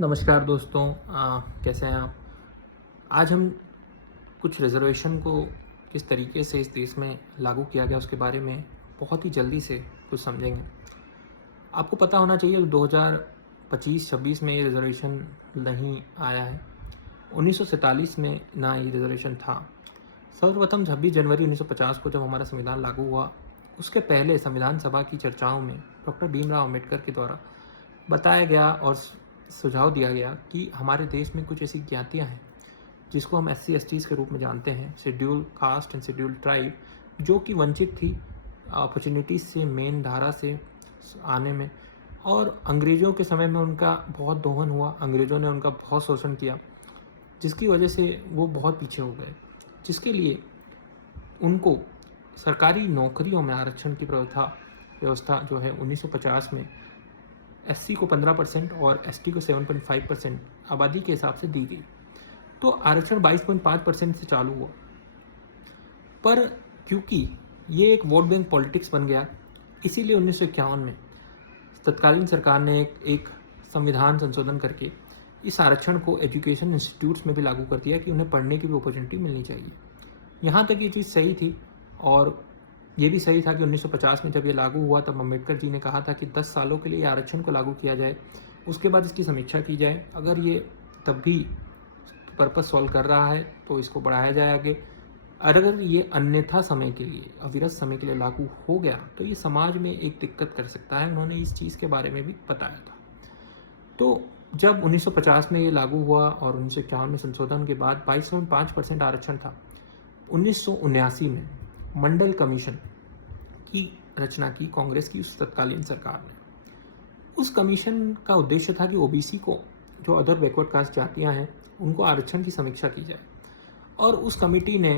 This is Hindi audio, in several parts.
नमस्कार दोस्तों। कैसे हैं आप? आज हम कुछ रिज़र्वेशन को किस तरीके से इस देश में लागू किया गया उसके बारे में बहुत ही जल्दी से कुछ समझेंगे। आपको पता होना चाहिए 2025-26 में ये रिज़र्वेशन नहीं आया है। 1947 में ना ये रिज़र्वेशन था। सर्वप्रथम 26 जनवरी 1950 को जब हमारा संविधान लागू हुआ, उसके पहले संविधान सभा की चर्चाओं में डॉक्टर भीमराव अम्बेडकर के द्वारा बताया गया और सुझाव दिया गया कि हमारे देश में कुछ ऐसी ज्ञातियाँ हैं जिसको हम एससी एसटीज़ के रूप में जानते हैं, schedule caste and schedule tribe, जो कि वंचित थी अपॉर्चुनिटीज़ से, मेन धारा से आने में। और अंग्रेज़ों के समय में उनका बहुत दोहन हुआ, अंग्रेज़ों ने उनका बहुत शोषण किया, जिसकी वजह से वो बहुत पीछे हो गए, जिसके लिए उनको सरकारी नौकरियों में आरक्षण की व्यवस्था जो है 1950 में एससी को 15% और एसटी को 7.5% आबादी के हिसाब से दी गई। तो आरक्षण 22.5% से चालू हुआ, पर क्योंकि ये एक वोट बैंक पॉलिटिक्स बन गया, इसीलिए 1951 में तत्कालीन सरकार ने एक संविधान संशोधन करके इस आरक्षण को एजुकेशन इंस्टीट्यूट्स में भी लागू कर दिया कि उन्हें पढ़ने की भी अपॉर्चुनिटी मिलनी चाहिए। यहाँ तक ये चीज़ सही थी, और ये भी सही था कि 1950 में जब ये लागू हुआ तब अम्बेडकर जी ने कहा था कि 10 सालों के लिए आरक्षण को लागू किया जाए, उसके बाद इसकी समीक्षा की जाए। अगर ये तब भी पर्पस सॉल्व कर रहा है तो इसको बढ़ाया जाए आगे। अगर ये अन्यथा समय के लिए, अविरत समय के लिए लागू हो गया तो ये समाज में एक दिक्कत कर सकता है। उन्होंने इस चीज़ के बारे में भी बताया था। तो जब 1950 में ये लागू हुआ और 1951 में संशोधन के बाद 22.5% आरक्षण था, 1979 में मंडल कमीशन की रचना की कांग्रेस की उस तत्कालीन सरकार ने। उस कमीशन का उद्देश्य था कि ओबीसी को, जो अदर बैकवर्ड कास्ट जातियां हैं, उनको आरक्षण की समीक्षा की जाए। और उस कमेटी ने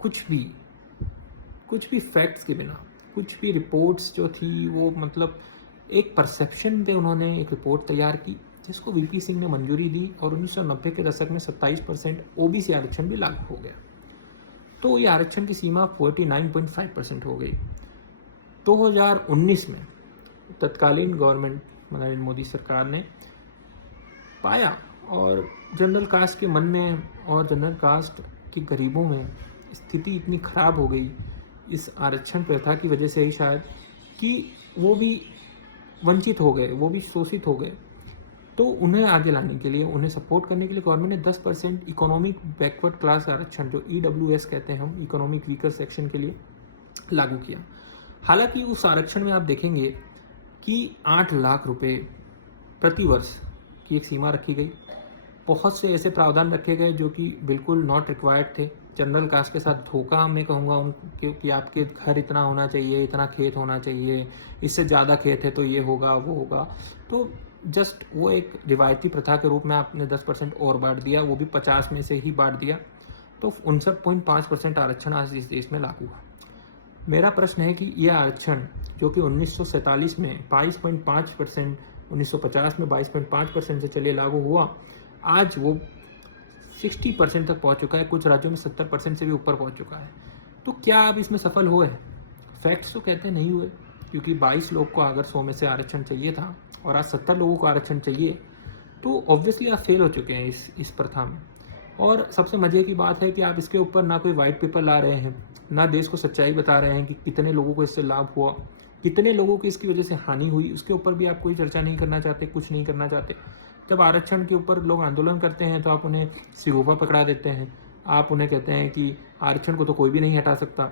कुछ भी फैक्ट्स के बिना, कुछ भी रिपोर्ट्स जो थी वो मतलब एक परसेप्शन पे उन्होंने एक रिपोर्ट तैयार की, जिसको वीपी सिंह ने मंजूरी दी और 1990 के दशक में 27% ओबीसी आरक्षण भी लागू हो गया। तो ये आरक्षण की सीमा 49.5% हो गई। 2019 में तत्कालीन गवर्नमेंट नरेंद्र मोदी सरकार ने पाया, और जनरल कास्ट के मन में और जनरल कास्ट के गरीबों में स्थिति इतनी ख़राब हो गई इस आरक्षण प्रथा की वजह से ही शायद, कि वो भी वंचित हो गए, वो भी शोषित हो गए। तो उन्हें आगे लाने के लिए, उन्हें सपोर्ट करने के लिए गवर्नमेंट ने 10% इकोनॉमिक बैकवर्ड क्लास आरक्षण, जो ईडब्ल्यूएस कहते हैं हम, इकोनॉमिक वीकर सेक्शन के लिए लागू किया। हालांकि उस आरक्षण में आप देखेंगे कि 8 लाख रुपए प्रति वर्ष की एक सीमा रखी गई। बहुत से ऐसे प्रावधान रखे गए जो कि बिल्कुल नॉट रिक्वायर्ड थे। जनरल कास्ट के साथ धोखा मैं कहूँगा उनके कि आपके घर इतना होना चाहिए, इतना खेत होना चाहिए, इससे ज़्यादा खेत है तो ये होगा वो होगा। तो जस्ट वो एक रिवायती प्रथा के रूप में आपने 10% और बांट दिया, वो भी 50 में से ही बांट दिया। तो 59.5% आरक्षण आज इस देश में लागू हुआ। मेरा प्रश्न है कि यह आरक्षण जो कि 1947 में 22.5%, 1950 में 22.5% से चलिए लागू हुआ, आज वो 60% तक पहुंच चुका है। कुछ राज्यों में 70% से भी ऊपर पहुंच चुका है। तो क्या आप इसमें सफल हुए? फैक्ट्स तो कहते नहीं हुए, क्योंकि 22 लोग को अगर 100 में से आरक्षण चाहिए था और आज 70 लोगों को आरक्षण चाहिए, तो ऑब्वियसली आप फेल हो चुके हैं इस प्रथा में। और सबसे मज़े की बात है कि आप इसके ऊपर ना कोई वाइट पेपर ला रहे हैं, ना देश को सच्चाई बता रहे हैं कि कितने लोगों को इससे लाभ हुआ, कितने लोगों की इसकी वजह से हानि हुई। उसके ऊपर भी आप कोई चर्चा नहीं करना चाहते, कुछ नहीं करना चाहते। जब आरक्षण के ऊपर लोग आंदोलन करते हैं तो आप उन्हें सिरोपा पकड़ा देते हैं। आप उन्हें कहते हैं कि आरक्षण को तो कोई भी नहीं हटा सकता,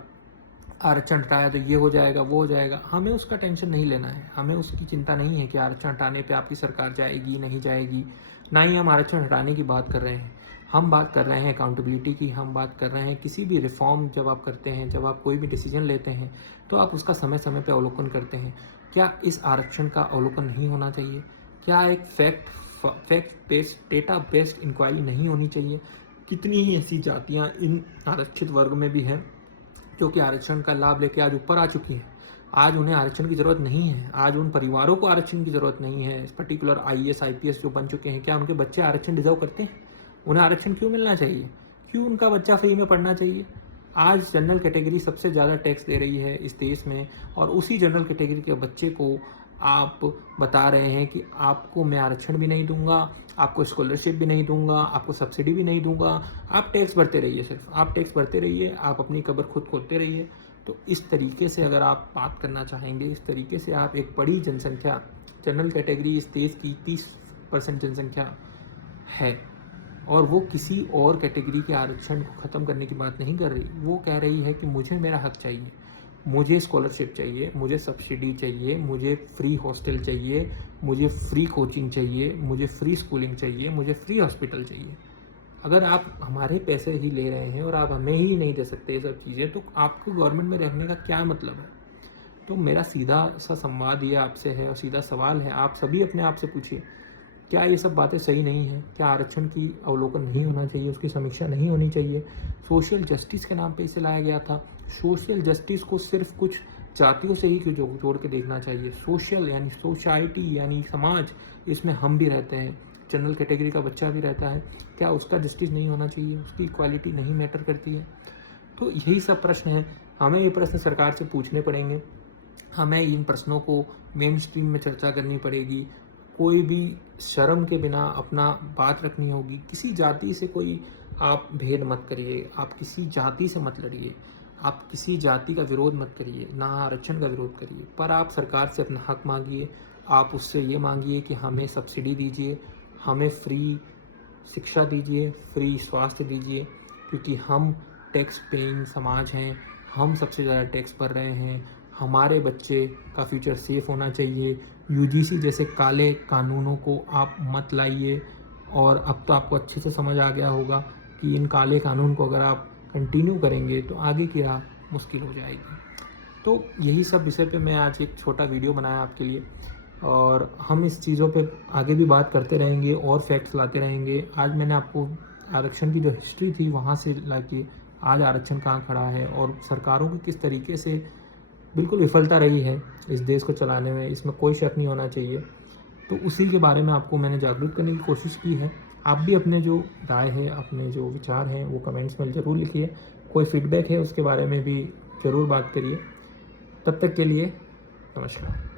आरक्षण हटाया तो ये हो जाएगा, वो हो जाएगा। हमें उसका टेंशन नहीं लेना है, हमें उसकी चिंता नहीं है कि आरक्षण हटाने पे आपकी सरकार जाएगी नहीं जाएगी। ना ही हम आरक्षण हटाने की बात कर रहे हैं, हम बात कर रहे हैं अकाउंटेबिलिटी की। हम बात कर रहे हैं किसी भी रिफॉर्म जब आप करते हैं, जब आप कोई भी डिसीजन लेते हैं, तो आप उसका समय समय पर अवलोकन करते हैं। क्या इस आरक्षण का अवलोकन नहीं होना चाहिए? क्या एक fact based, data based enquiry नहीं होनी चाहिए? कितनी ही ऐसी जातियाँ इन आरक्षित वर्ग में भी हैं जो कि आरक्षण का लाभ लेके आज ऊपर आ चुकी हैं। आज उन्हें आरक्षण की ज़रूरत नहीं है, आज उन परिवारों को आरक्षण की ज़रूरत नहीं है। पर्टिकुलर आईएएस आईपीएस जो बन चुके हैं, क्या उनके बच्चे आरक्षण डिजर्व करते हैं? उन्हें आरक्षण क्यों मिलना चाहिए? क्यों उनका बच्चा फ्री में पढ़ना चाहिए? आज जनरल कैटेगरी सबसे ज़्यादा टैक्स दे रही है इस देश में, और उसी जनरल कैटेगरी के बच्चे को आप बता रहे हैं कि आपको मैं आरक्षण भी नहीं दूंगा, आपको स्कॉलरशिप भी नहीं दूंगा, आपको सब्सिडी भी नहीं दूंगा, आप टैक्स भरते रहिए, सिर्फ आप टैक्स भरते रहिए, आप अपनी कब्र खुद खोदते रहिए। तो इस तरीके से अगर आप बात करना चाहेंगे, इस तरीके से आप एक बड़ी जनसंख्या, जनरल कैटेगरी इस देश की 30% जनसंख्या है और वो किसी और कैटेगरी के आरक्षण को ख़त्म करने की बात नहीं कर रही, वो कह रही है कि मुझे मेरा हक चाहिए, मुझे स्कॉलरशिप चाहिए, मुझे सब्सिडी चाहिए, मुझे फ्री हॉस्टल चाहिए, मुझे फ्री कोचिंग चाहिए, मुझे फ्री स्कूलिंग चाहिए, मुझे फ्री हॉस्पिटल चाहिए। अगर आप हमारे पैसे ही ले रहे हैं और आप हमें ही नहीं दे सकते ये सब चीज़ें, तो आपको गवर्नमेंट में रहने का क्या मतलब है? तो मेरा सीधा सा संवाद ये आपसे है और सीधा सवाल है, आप सभी अपने आप से पूछिए, क्या ये सब बातें सही नहीं हैं? क्या आरक्षण की अवलोकन नहीं होना चाहिए, उसकी समीक्षा नहीं होनी चाहिए? सोशल जस्टिस के नाम पे इसे लाया गया था। सोशल जस्टिस को सिर्फ कुछ जातियों से ही क्यों जोड़ के देखना चाहिए? सोशल यानी सोसाइटी यानी समाज, इसमें हम भी रहते हैं, जनरल कैटेगरी का बच्चा भी रहता है। क्या उसका जस्टिस नहीं होना चाहिए? उसकी इक्वालिटी नहीं मैटर करती है? तो यही सब प्रश्न हैं, हमें ये प्रश्न सरकार से पूछने पड़ेंगे, हमें इन प्रश्नों को मेन स्ट्रीम में चर्चा करनी पड़ेगी। कोई भी शर्म के बिना अपना बात रखनी होगी। किसी जाति से कोई आप भेद मत करिए, आप किसी जाति से मत लड़िए, आप किसी जाति का विरोध मत करिए, ना आरक्षण का विरोध करिए, पर आप सरकार से अपना हक मांगिए। आप उससे ये मांगिए कि हमें सब्सिडी दीजिए, हमें फ्री शिक्षा दीजिए, फ्री स्वास्थ्य दीजिए, क्योंकि हम टैक्स पेइंग समाज हैं, हम सबसे ज़्यादा टैक्स भर रहे हैं। हमारे बच्चे का फ्यूचर सेफ होना चाहिए। यूजीसी जैसे काले कानूनों को आप मत लाइए। और अब तो आपको अच्छे से समझ आ गया होगा कि इन काले कानून को अगर आप कंटिन्यू करेंगे तो आगे की राह मुश्किल हो जाएगी। तो यही सब विषय पे मैं आज एक छोटा वीडियो बनाया आपके लिए, और हम इस चीज़ों पे आगे भी बात करते रहेंगे और फैक्ट्स लाते रहेंगे। आज मैंने आपको आरक्षण की जो हिस्ट्री थी वहाँ से लाके आज आरक्षण कहाँ खड़ा है और सरकारों की किस तरीके से बिल्कुल विफलता रही है इस देश को चलाने में, इसमें कोई शक नहीं होना चाहिए। तो उसी के बारे में आपको मैंने जागरूक करने की कोशिश की है। आप भी अपने जो राय है, अपने जो विचार हैं वो कमेंट्स में ज़रूर लिखिए। कोई फीडबैक है उसके बारे में भी ज़रूर बात करिए। तब तक के लिए नमस्कार।